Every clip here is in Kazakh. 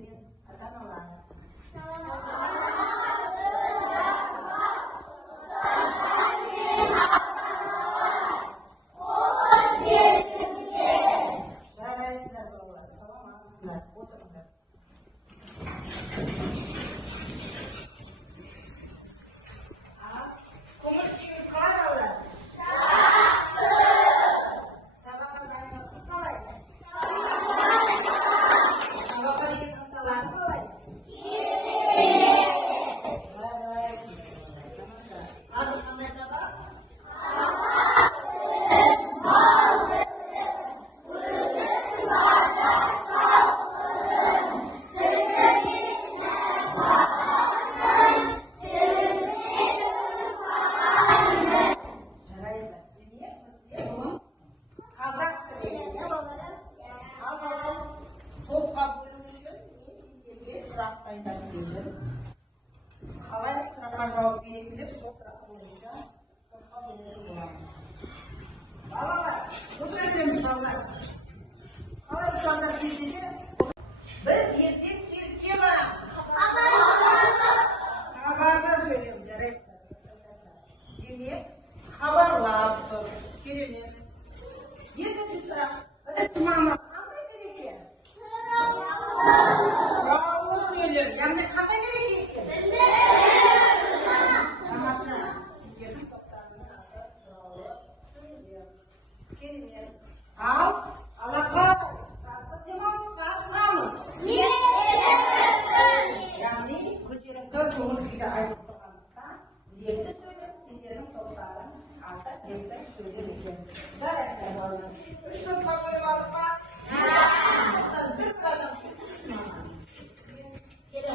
мен ата-аналар. Жарайсыздар балалар, саламатсыздар, отырыңдар. Көңіл-күйіңіз қалай балалар? Сабаққа дайындығыңыз қалай? Сабаққа деген ынталарың қалай? Қазір қандай сабақ? Қалай сұраққа жауап бересіңдер, сол сұрақ бойынша сұраққа беретін боламын. Балалар, отыра береміз балалар. Қалай ұстаздар кезінде біз ертең сирекке барамыз. Хабарда сөйлейміз, жарайсыздар. Демек, хабарлап тұр. Керемет. Екінші сұрақ. Бірінші мама қандай береке? Браво сөйлем. Яғни қандай береке екен? Тамаша. Сендердің топтарының аты браво сөйлем. Керемет. Ал алақай. Тасты демалысқа шығамыз. Яғни көтеріңкі көңіл күйді айтып тұрғандықтан лепті сөйлем сендердің топтарың аты лепті сөйлем екен. Жарайсыздар балалар. Үш топқа бөліп алдық па? Бір адам келе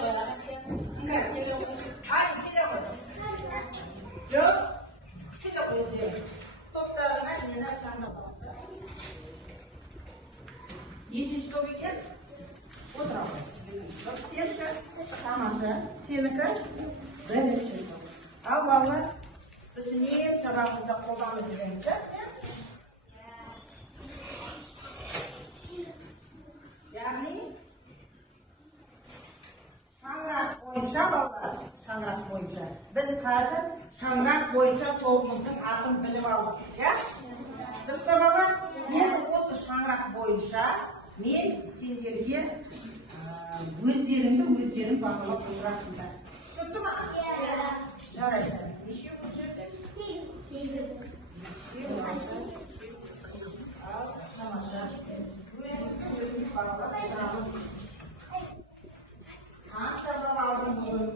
ғой. Ай, келе ғой. Жоқ, келе ғой өздері. Топтарыңа нені таңдап алды. Нешінші топ екен? Отыра ғой. Сенікі? Тамаша. Сенікі? Бірінші топ. Ал балалар, біз не сабағымызда қолданып жүреміз? Яғни шаңырақ бойынша балалар, шаңырақ бойынша. Біз қазір шаңырақ бойынша тобымыздың атын біліп алдық. Дұрыс па балалар? Енді осы шаңырақ бойынша мен сендерге өздерің бағалап отырасыңдар. Түсінікті ма? Жарайсыздар. Неше бұл жерде? 8. Ал, тамаша. Өзіміз бағалап отырамыз. Қаншадан алдың бүгін?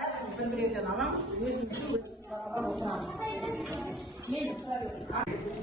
Әркім бір-біреуден аламыз, өзімізді бағалап отырамыз. Мен тұра беремін.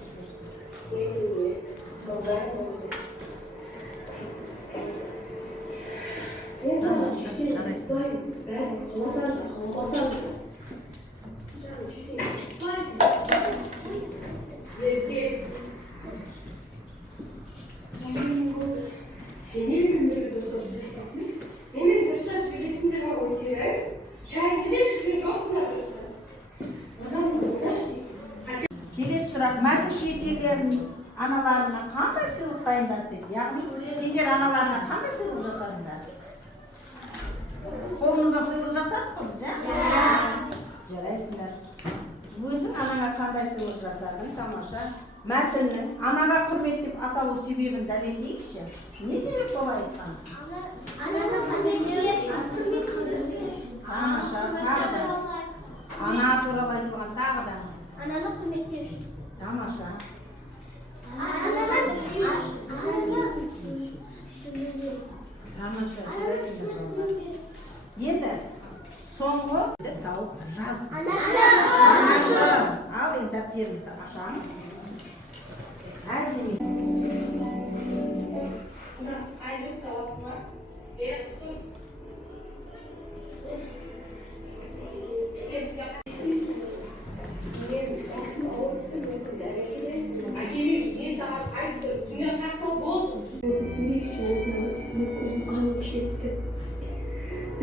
Келесі сұрақ, мәтінге келген аналарына қандай сыйлық дайындады дейді? Яғни, сендер аналарына қандай сыйлық жасадыңдар? Қолыңызға сыйлық жасадық қой біз, жарайсыңдар. Өзің анаңа қандай сыйлық жасадың? Тамаша. Мәтіннің анаға құрметтеп аталу себебін дәлелдейікші. Не себеп болай айтқан? Анаға құрмет Тамаша. Ана туралы айтылған тағы да. Анаға құрметтеу үшін. Тамаша. Тамаша. Енді соңғы тауып жазып. Анашы. Ал енді дәптерімізді ашамыз. Әдемі.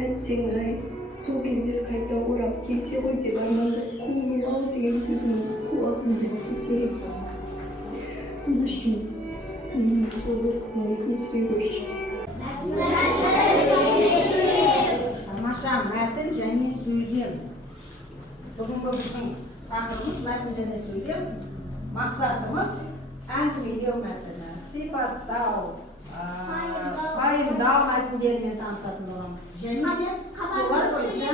Әттең-ай, сол кездер қайта орап келсе ғой деп армандап көңілім ау деген сөзім Тамаша, мәтін және сөйлем. Бүгінгі біздің тақырыбымыз мәтін және сөйлем. Мақсатымыз әңгімелеу мәтіні, сипаттау, пайымдау мәтіндерімен танысатын боламыз. Және де солар бойынша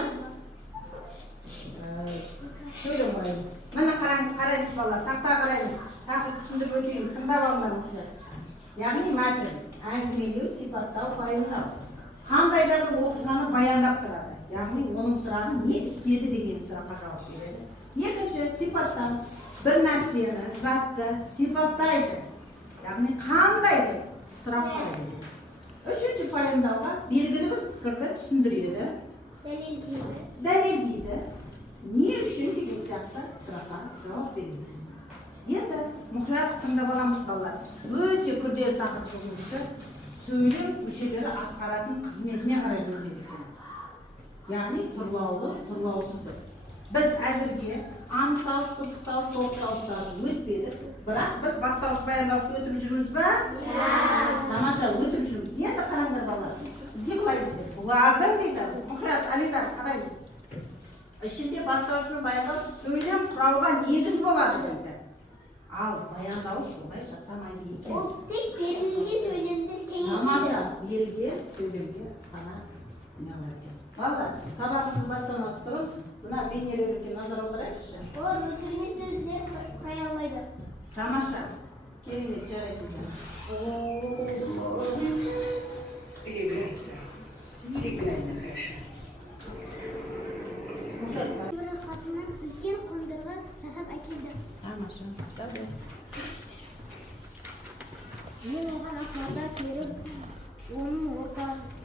сөйлем құраймыз. Міне қараймыз балалар, тақтаға қараймыз. Тақырып түсіндіріп өтейін, тыңдап алыңдар. Яғни мәтін, әңгімелеу, сипаттау, пайымдау. Қандай да бір оқиғаны баяндап тұрады. Яғни оның сұрағы не істеді деген сұраққа жауап береді. Екінші, сипаттау. Бір нәрсені, затты сипаттайды. Яғни қандай деп сұрақ қойды. Үшінші, пайымдауға белгілі бір пікірді түсіндіреді. Дәлелдейді. Не үшін деген сияқты сұраққа жауап береді. Енді мұқият тыңдап аламыз балалар. Өте күрделі тақырып бүгінгі сөйлем мүшелері атқаратын қызметіне қарай бөлінеді екен. Яғни тұрлаулы, тұрлаусызды. Біз әзірге анықтауыш, пысықтауыш, толықтауыштарды өтпедік. Бірақ біз бастауыш, баяндауыш өтіп жүрміз бе? Тамаша, өтіп жүрміз. Енді қараңдар балалар. Бізге қалай дейді? Бұлардың дейді, мұқият Алидар қараймыз. Ішінде бастауыш пен баяндауыш сөйлем құрауға негіз болады дейді. Ал баяндауыш олай жасамайды екен. Ол тек берілген сөйлемдер кеңейтеді. Тамаша, берілген сөйлемге ғана неғылар екен. Балалар, сабағымыздың бастамасы тұрып, мына бейнероликке назар аударайықшы. Олар өздеріне сөздер құрай алмайды. Тамаша, керемет жарайсыңдар. Переиграется. Переигрально хорошо. Төралқасынан үлкен қондырғы жасап әкелді. Тамаша, жарай. Мен оған ақпарда көріп, оның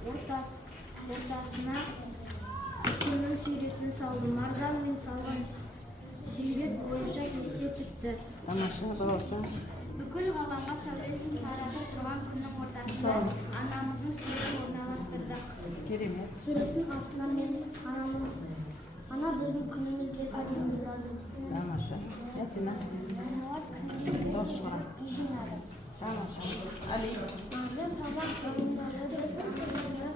ортасына көмір сүйресін салды. Маржан мен салған сүйрет бойынша кесте түтті. Тамаша, балауса. Бүкіл ғаламға сәулесін таратып тұрған күннің ортасында анамыздың суретін орналастырдық. Керемет. Суреттің астына мен ана біздің күніміз деп әдеміладым. Тамаша. Ясина. Дос шығарам. Жинады. Тамаша. Али. Маржан табақ бұрындарды дастарханға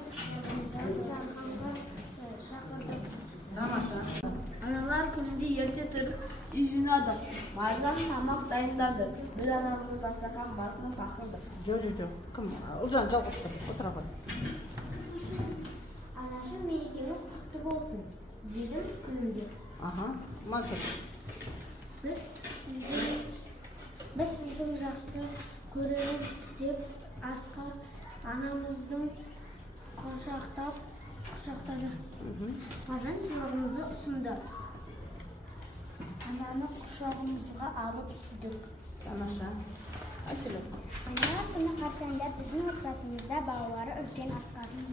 шақырдық. Тамаша. Аналар күнінде ерте тұрып үй жинады. Маржан тамақ дайындады. Біз анамызды дастархан басына шақырдық. Жоқ. Кім? Ұлжан жалғастыр. Отыра қой. Анашым, мерекеңіз құтты болсын, дедім күнінде. Мансұр. Біз сіздің жақсы көреріз деп Асқар анамыздың құшақтады. Маржан сыйлығымызды ұсынды. Ананы құшағымызға алып сүйдік. Тамаша. Асилет. Аналар күні қарсаңында біздің отбасымызда балалары үлкен Асқардың.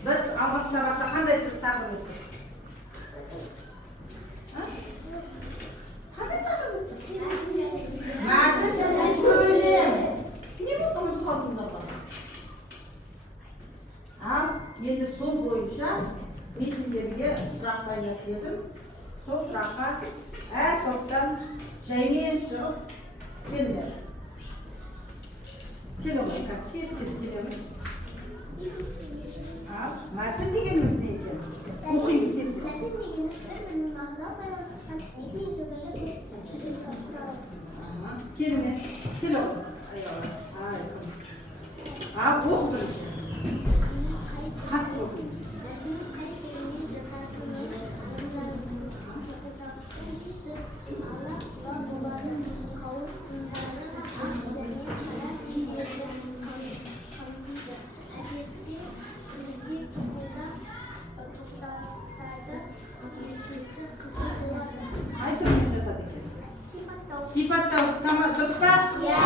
Біз алғашқы сабақта қандай тақырып өттік? Қандай тақырып өттік? Мәтін және сөйлем. Не болды ұмытып қалдыңдар ба? Ал енді сол бойынша есімдерге сұрақ дайындадым. Сол сұраққа әр топтан жаймен шығып келдер. Келе ғой, тез келеміз. Мәтін дегеніміз не екен? Оқимыз тез. Мәтін дегеніміз бір-бірінің мағыналы байланысқан екі есімдерді құрайды. Келіңіз. Келе ғой. Оқы бірінші. Қатты оқимыз. Сипаттау, дұрыс па? Иә.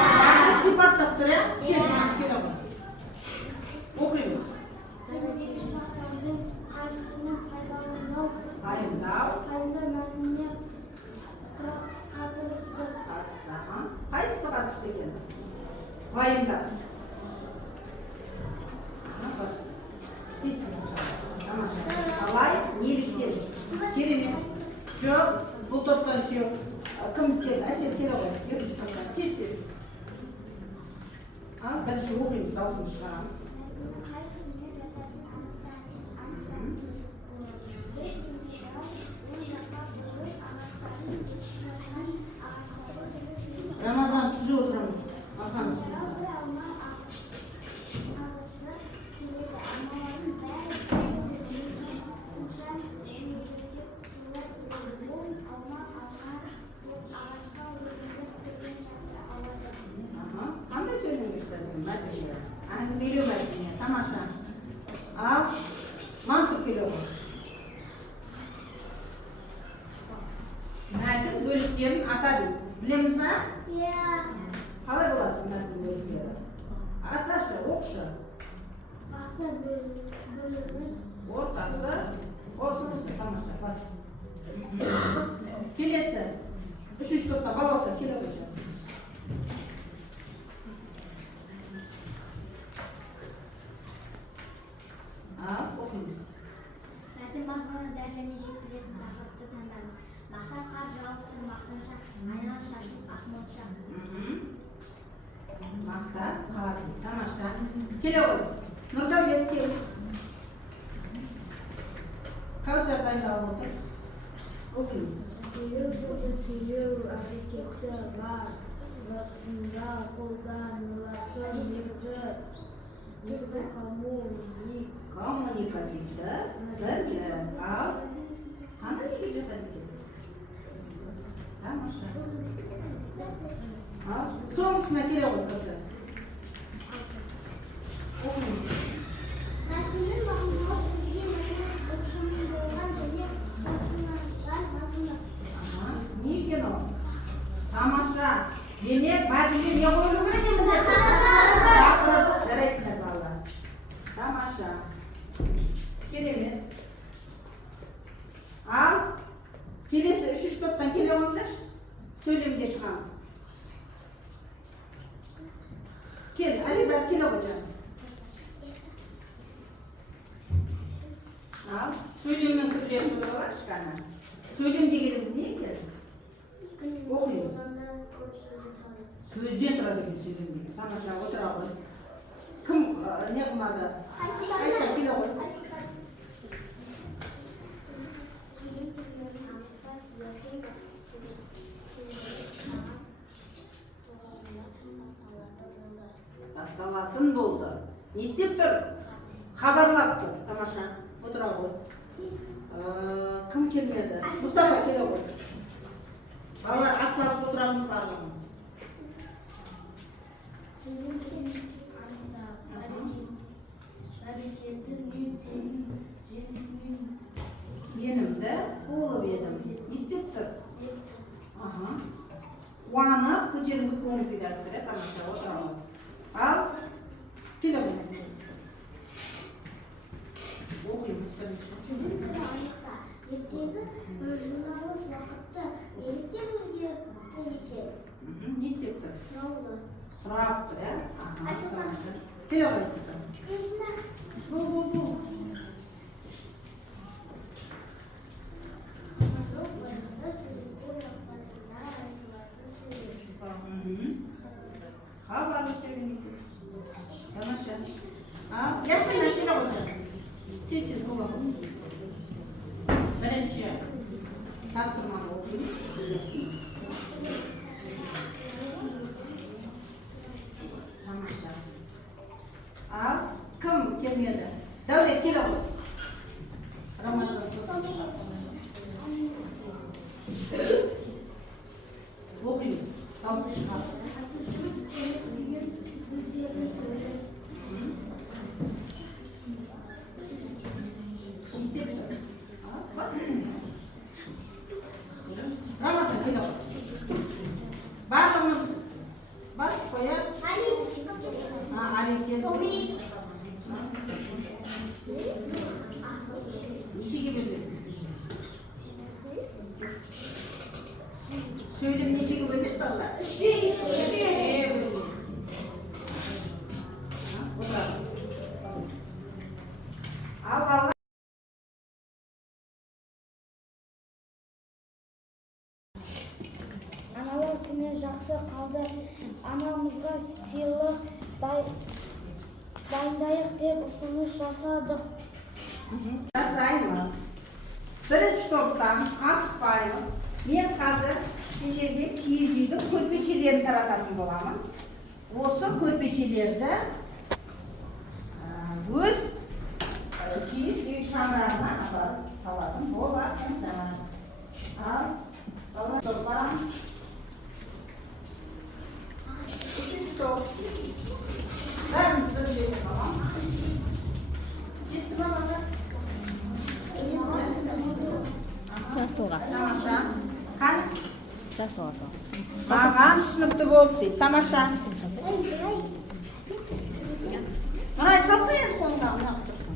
Сипаттап тұр, иә? Келе ғой. Оқимыз. Пайымдау. мәтініне қатысты. Қайсысы қатысты екен? Пайымдау. Қалай? Неліктен? Керемет. Жоқ. бұл топтан үшеу кім келді? Әсел келе ғой. Екінші топтан тез. Ал бірінші оқимыз, дауысын шығарамыз. Рамазан түзу отырамыз. Мақамыз. Қандай сөйлемдер? Мәдениет. Анаңыз елеу мәдениет. Тамаша. Ал Мансұр келе ғой. Мәтін бөліктерін атады. Білеміз бе? Иә. Қалай болады мәтін бөліктері? Аташы, оқшы. Басы бөлімі. Ортасы. Осы. Тамаша. Бас. Келесі. Үшінші топта балауса келе ғой. Оқимыз. Мәтін мазмұны дәрежені жеткізетін тақырыпты таңдаңыз. Мақта қар жауып тұр, мақтаншақ, айнал шашып ақмоншақ. Мақта қар. Тамаша. Келе ғой. Нұрдәулет кел. Кәусар дайындалып отыр. Оқимыз. Сөйлеу сөзді сөйлеу әрекеті бар. Расында қолданылатын негізі коммуник. Коммуникативді бірлік. Ал қандай неге жатады? Тамаша. Ал соңғысына келе ғой кәусар. Оқимыз. Мәтіннің мағыналық түрге мәтіннің оқшауланған және мағынасынан мазмұны. Не екен ол? Тамаша. Демек, мәтінге не қойылу керек енді? Тақырып. Жарайсыңдар балалар. Тамаша. Керемет. Ал келесі үшінші топтан келе қойыңдаршы. Сөйлемге шығамыз. Кел, Алидар келе ғой жаным. Ал сөйлемнің түрлерін ойлағаншы ғана. Сөйлем дегеніміз не екен? Оқимыз. Сөзден тұрады екен сөйлем деген. Тамаша отыра ғой. Кім не қылмады? Айша келе ғой. Басталатын болды. Не істеп тұр? Хабарлап тұр. Тамаша отыра ғой. Кім келмеді? Мұстафа келе ғой. Балалар атсалысып отырамыз барлығымыз. Сенімді болып едім. Не істеп тұр? Қуанып, көтеріңкі көңіл күй айтып тұр. Тамаша отыра ғой. Ал келе ғой. Оқимыз бірінші. Ертегі журналист уақытты неліктен өзгертті екен? Не істеп тұр? Сұраулы. Сұрап тұр, ә? Келе қойсыңдар. Бұл. Хабарлы сөйлем екен. Тамаша. Ясына келе қойсың. Тез болады. Бірінші тапсырманы оқимыз. Тамаша. Ал кім келмеді? Дәулет келе ғой. Рамазан. Оқимыз. Дауысын шығарып. Рамазан келе ғой. Барлығымыз бас қоя. Али келді. Нешеге бөледі? Сөйлем нешеге бөледі балалар? Ал балалар жақсы қалды. Анамызға сыйлық дайындайық деп ұсыныс жасадық. Жасаймыз. Бірінші топтан асықпаймыз. Мен қазір сендерге киіз үйдің көрпешелерін тарататын боламын. Осы көрпешелерді өз киіз үй шаңырағына апарып салатын боласыңдар. Ал барамыз. Үшінші топ. Бәріміз бір жерге қаламыз. Жетті ма бала? Жасылға. Тамаша. Қан? Жасылға. Маған түсінікті болды дейді. Тамаша. Мұрай салса енді қолыңдағы неғып тұрсын.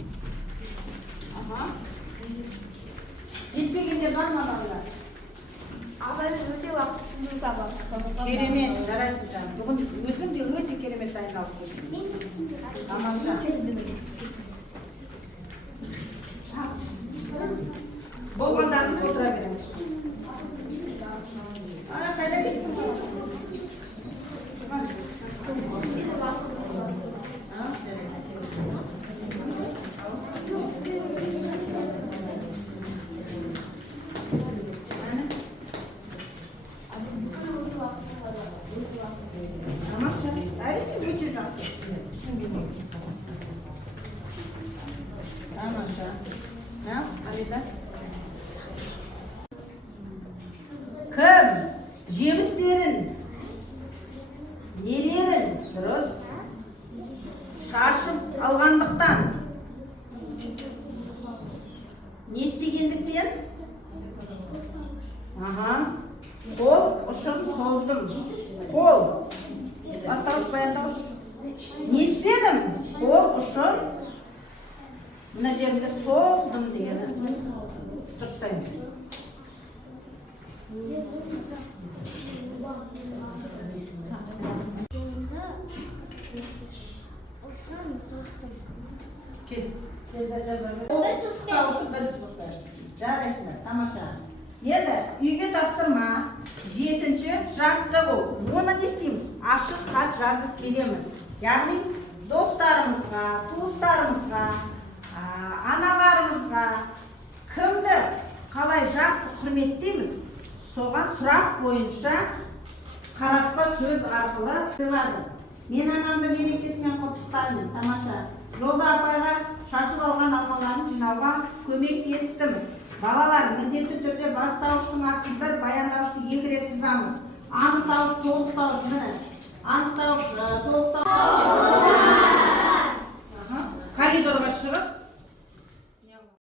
Жетпегендер бар ма балалар? Абайдың өте уақытысында табамыз. Керемет, жарайсың жаным. Бүгін өзің де өте керемет дайындалып жүрсің. Тамаша. Болғандарыңыз отыра береміз. Қайда кеттің? Тамаша. Әрине өте жақсы. Түсінгенмін. Тамаша. Алида. Кім жемістерін, нелерін дұрыс шашып алғандықтан, не істегендіктен? Қол ұшын создым. Қол. Бастауыш, баяндауыш. Не істедім? Қол ұшын мына жерінде создым дегені. Дұрыстаймыз. Кел жарайсыңдар, тамаша. Енді үйге тапсырма. 7-ші жаттығу. Оны не істейміз? Ашық хат жазып келеміз. Яғни достарымызға, туыстарымызға, аналарымызға кімді қалай жақсы құрметтейміз, соған сұрақ бойынша қаратпа сөз арқылы сыйлады. Мен анамды мерекесімен құттықтаймын. Тамаша. Жолда апайға шашып алған алмаларын жинауға көмектестім. Балалар, міндетті түрде бастауыштың астын бір, баяндауышты 2 рет сызамыз. Анықтауыш, толықтауыш, міне. Анықтауыш, толықтауыш. Коридорға шығып,